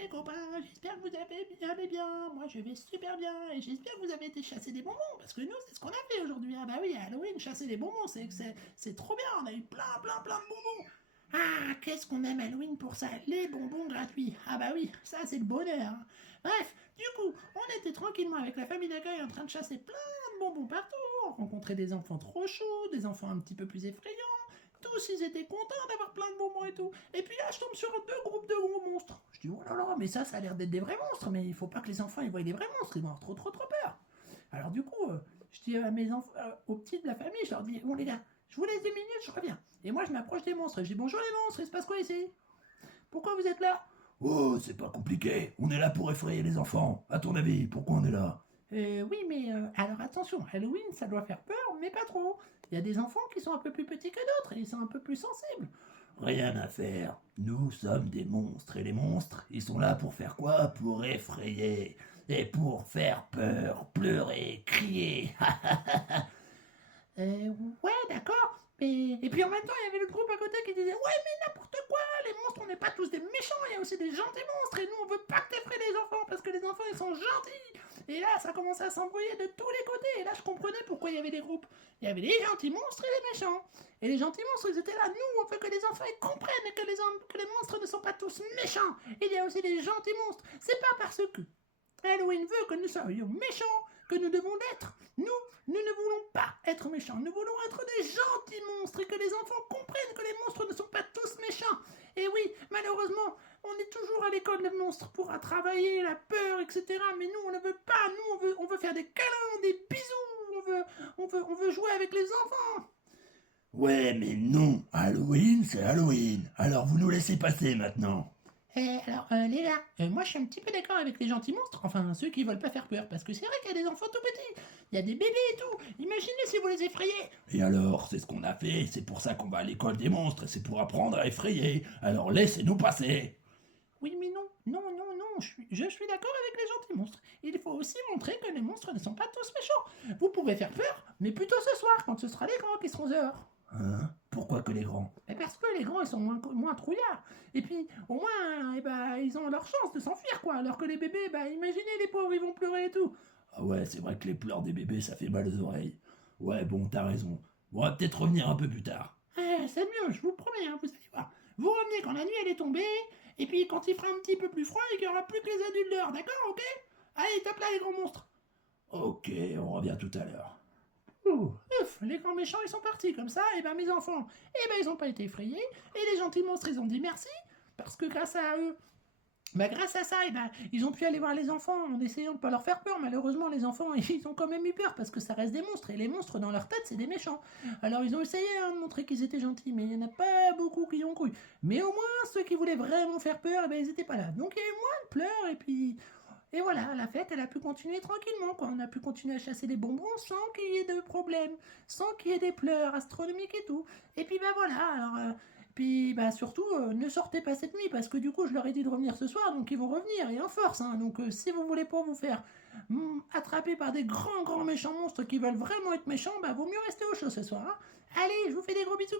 les copains, j'espère que vous allez bien, moi je vais super bien, et j'espère que vous avez été chasser des bonbons, parce que nous c'est ce qu'on a fait aujourd'hui, ah bah oui, à Halloween, chasser des bonbons, c'est trop bien, on a eu plein de bonbons. Ah, qu'est-ce qu'on aime Halloween pour ça, les bonbons gratuits, ah bah oui, ça c'est le bonheur. Hein. Bref, du coup, on était tranquillement avec la famille d'accueil en train de chasser plein de bonbons partout, on rencontrait des enfants trop chauds, des enfants un petit peu plus effrayants, tous ils étaient contents d'avoir plein de bonbons et tout. Et puis là, je tombe sur deux groupes de gros monstres. Je dis, oh là là, mais ça a l'air d'être des vrais monstres, mais il faut pas que les enfants ils voient des vrais monstres, ils vont avoir trop peur. Alors du coup, je dis à mes enfants, aux petits de la famille, je leur dis, bon les gars, je vous laisse 2 minutes, je reviens. Et moi, je m'approche des monstres, je dis, bonjour les monstres, il se passe quoi ici? Pourquoi vous êtes là? Oh, c'est pas compliqué. On est là pour effrayer les enfants. À ton avis, pourquoi on est là? Oui, mais alors attention, Halloween, ça doit faire peur, mais pas trop. Il y a des enfants qui sont un peu plus petits que d'autres et ils sont un peu plus sensibles. Rien à faire. Nous sommes des monstres. Et les monstres, ils sont là pour faire quoi? Pour effrayer. Et pour faire peur, pleurer, crier. Ouais, d'accord. Et puis en même temps, il y avait le groupe à côté qui disait, ouais, mais n'importe quoi, les monstres, on n'est pas tous des méchants, il y a aussi des gentils monstres, et nous, on veut pas que t'effraies les enfants, parce que les enfants, ils sont gentils. Et là, ça commençait à s'embrouiller de tous les côtés, et là, je comprenais pourquoi il y avait des groupes. Il y avait les gentils monstres et les méchants. Et les gentils monstres, ils étaient là, nous, on veut que les enfants, ils comprennent que les monstres ne sont pas tous méchants. Et il y a aussi les gentils monstres. C'est pas parce que Halloween veut que nous soyons méchants que nous devons l'être. Nous ne voulons pas être méchants. Nous voulons être des gentils monstres et que les enfants comprennent que les monstres ne sont pas tous méchants. Et oui, malheureusement, on est toujours à l'école des monstres pour travailler la peur, etc. Mais nous, on ne veut pas. Nous, on veut faire des câlins, des bisous. On veut jouer avec les enfants. Ouais, mais non. Halloween, c'est Halloween. Alors vous nous laissez passer maintenant. Les gars, moi je suis un petit peu d'accord avec les gentils monstres, enfin ceux qui veulent pas faire peur, parce que c'est vrai qu'il y a des enfants tout petits, il y a des bébés et tout, imaginez si vous les effrayez. Et alors, c'est ce qu'on a fait. C'est pour ça qu'on va à l'école des monstres. Et c'est pour apprendre à effrayer. Alors laissez-nous passer. Oui mais non, je suis d'accord avec les gentils monstres. Il faut aussi montrer que les monstres ne sont pas tous méchants. Vous pouvez faire peur, mais plutôt ce soir, quand ce sera les grands qui seront dehors. Hein? Pourquoi que les grands? Et parce que les grands ils sont moins trouillards. Et puis au moins ils ont leur chance de s'enfuir quoi. Alors que les bébés, imaginez les pauvres, ils vont pleurer et tout. Ah ouais, c'est vrai que les pleurs des bébés, ça fait mal aux oreilles. Ouais, bon, t'as raison. On va peut-être revenir un peu plus tard. C'est mieux, je vous promets, hein, vous allez voir. Vous revenez quand la nuit elle est tombée, et puis quand il fera un petit peu plus froid et qu'il n'y aura plus que les adultes dehors, d'accord, ok? Allez, top là les grands monstres. Ok, on revient tout à l'heure. Ouh, ouf, les grands méchants ils sont partis comme ça, et mes enfants, ils n'ont pas été effrayés, et les gentils monstres ils ont dit merci, parce que grâce à eux, grâce à ça, ils ont pu aller voir les enfants en essayant de ne pas leur faire peur. Malheureusement, les enfants, ils ont quand même eu peur parce que ça reste des monstres. Et les monstres, dans leur tête, c'est des méchants. Alors, ils ont essayé de montrer qu'ils étaient gentils, mais il n'y en a pas beaucoup qui ont cru. Mais au moins, ceux qui voulaient vraiment faire peur, ils n'étaient pas là. Donc, il y a eu moins de pleurs, et puis... Et voilà, la fête, elle a pu continuer tranquillement, quoi. On a pu continuer à chasser des bonbons sans qu'il y ait de problème, sans qu'il y ait des pleurs astronomiques et tout. Et puis, voilà, alors... Puis surtout, ne sortez pas cette nuit parce que du coup je leur ai dit de revenir ce soir, donc ils vont revenir et en force. Hein. Donc si vous voulez pas vous faire attraper par des grands méchants monstres qui veulent vraiment être méchants, vaut mieux rester au chaud ce soir. Hein. Allez, je vous fais des gros bisous.